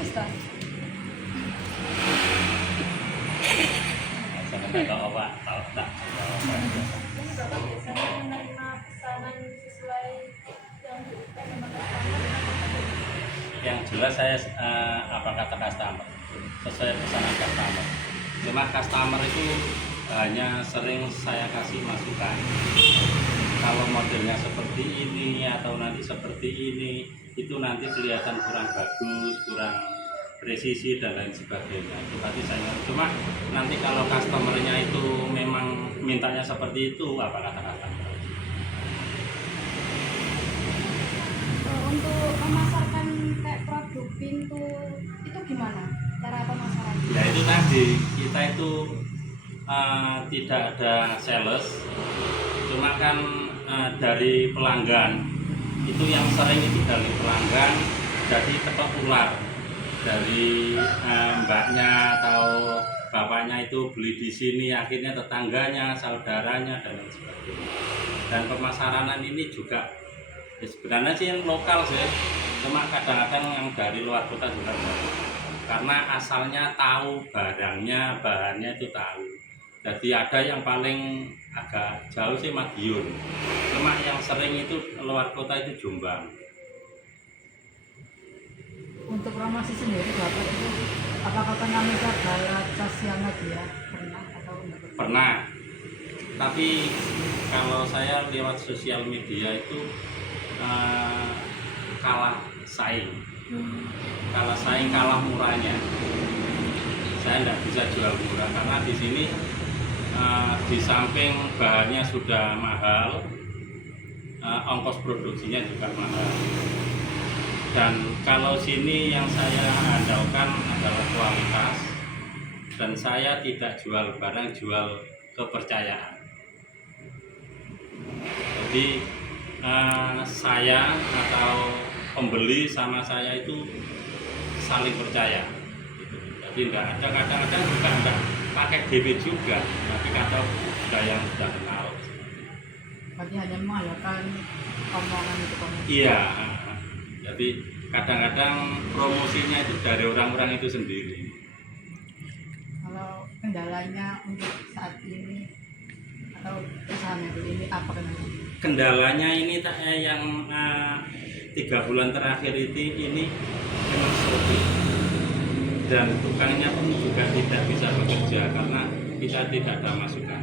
Ustaz? Sebenarnya kalau apa tahu tak Ini Bapak biasanya menerima pesanan sesuai yang diupayakan sama customer. yang jelas saya apa kata customer sesuai pesanan customer. Cuma customer itu hanya sering saya kasih masukan. Kalau modelnya seperti ini atau nanti seperti ini, itu nanti kelihatan kurang bagus, kurang presisi dan lain sebagainya. Itu tadi saya cuma nanti kalau customernya itu memang mintanya seperti itu, apa kata customer? Untuk memasarkan kayak produk pintu itu gimana cara pemasarannya? Ya itu tadi kita itu tidak ada sales, cuma kan dari pelanggan itu yang sering itu dari pelanggan, jadi ketok ular dari mbaknya atau bapaknya itu beli di sini, akhirnya tetangganya, saudaranya dan lain sebagainya. Dan pemasaran ini juga ya sebenarnya sih yang lokal sih, cuma kadang-kadang yang dari luar kota juga banyak. Karena asalnya tahu barangnya, bahannya itu tahu. Jadi ada yang paling agak jauh sih Madiun, cuma yang sering itu luar kota itu Jombang. Untuk promosi sendiri Bapak itu apakah pernah mencoba lewat sosial media? Pernah atau enggak? Pernah, tapi kalau saya lewat sosial media itu kalah saing, kalah murahnya. Saya tidak bisa jual murah karena di sini di samping bahannya sudah mahal, ongkos produksinya juga mahal. Dan kalau sini yang saya andalkan adalah kualitas, dan saya tidak jual barang, jual kepercayaan. Jadi saya atau pembeli sama saya itu saling percaya. Jadi tidak ada, kadang-kadang juga enggak pakai DP juga, tapi kata sudah yang sudah kenal. Berarti hanya mengandalkan omongan itu komentar. Iya, jadi kadang-kadang promosinya itu dari orang-orang itu sendiri. Kalau kendalanya untuk saat ini atau usaha mebel ini apa kendalanya? Kendalanya ini yang 3 bulan terakhir ini memang sepi, dan tukangnya pun juga tidak bisa bekerja karena kita tidak ada masukan.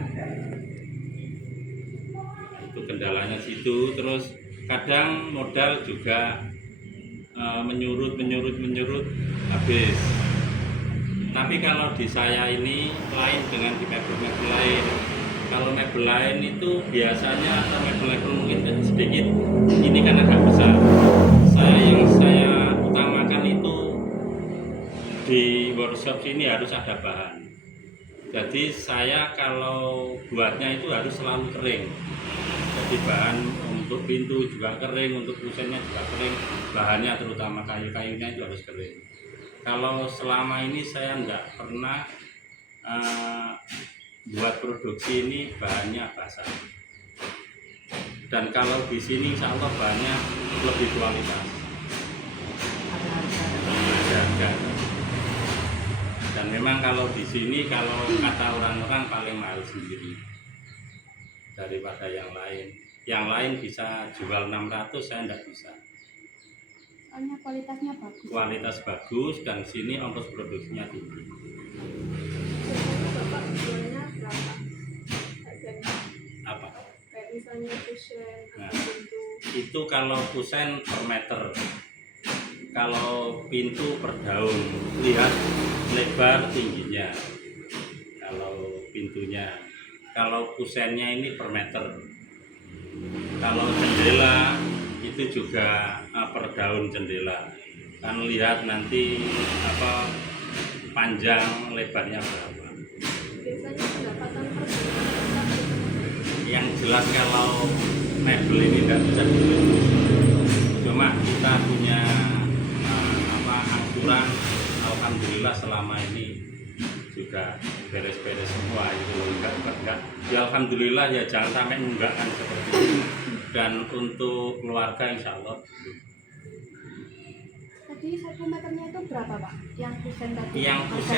Itu kendalanya situ. Terus kadang modal juga menyurut habis. Tapi kalau di saya ini lain dengan di mebel-mebel lain. Kalau mebel lain itu biasanya atau mebel-mebel mungkin sedikit ini kan agak besar. Yang saya utamakan itu di workshop sini harus ada bahan. Jadi saya kalau buatnya itu harus selalu kering. Jadi bahan untuk pintu juga kering, untuk kusennya juga kering, bahannya terutama kayu-kayunya itu harus kering. Kalau selama ini saya nggak pernah buat produksi ini bahannya basah. Dan kalau di sini insya Allah bahannya lebih kualitas. Ada. Dan memang kalau di sini kalau kata orang-orang paling mahal sendiri daripada yang lain. Yang lain bisa jual 600, saya tidak bisa. Soalnya kualitasnya bagus. Kualitas bagus dan sini ongkos produksinya tinggi. Biasanya Bapak jualnya berapa harganya? Apa? Kayak misalnya kusen Nah, atau pintu. itu kalau kusen per meter. Kalau pintu per daun, lihat lebar tingginya. Kalau pintunya, kalau kusennya ini per meter. Kalau jendela itu juga per daun jendela. Kan lihat nanti apa panjang lebarnya berapa. Biasanya pendapatan per bulan Yang jelas kalau mebel ini tidak bisa dibeli. Cuma kita punya angsuran, alhamdulillah selama ini juga beres-beres semua itu enggak. Ya alhamdulillah ya, jangan sampai enggak kan seperti itu. Dan untuk keluarga insya Allah. tadi 1 meternya itu berapa Pak? Yang kusen tadi? Yang kusen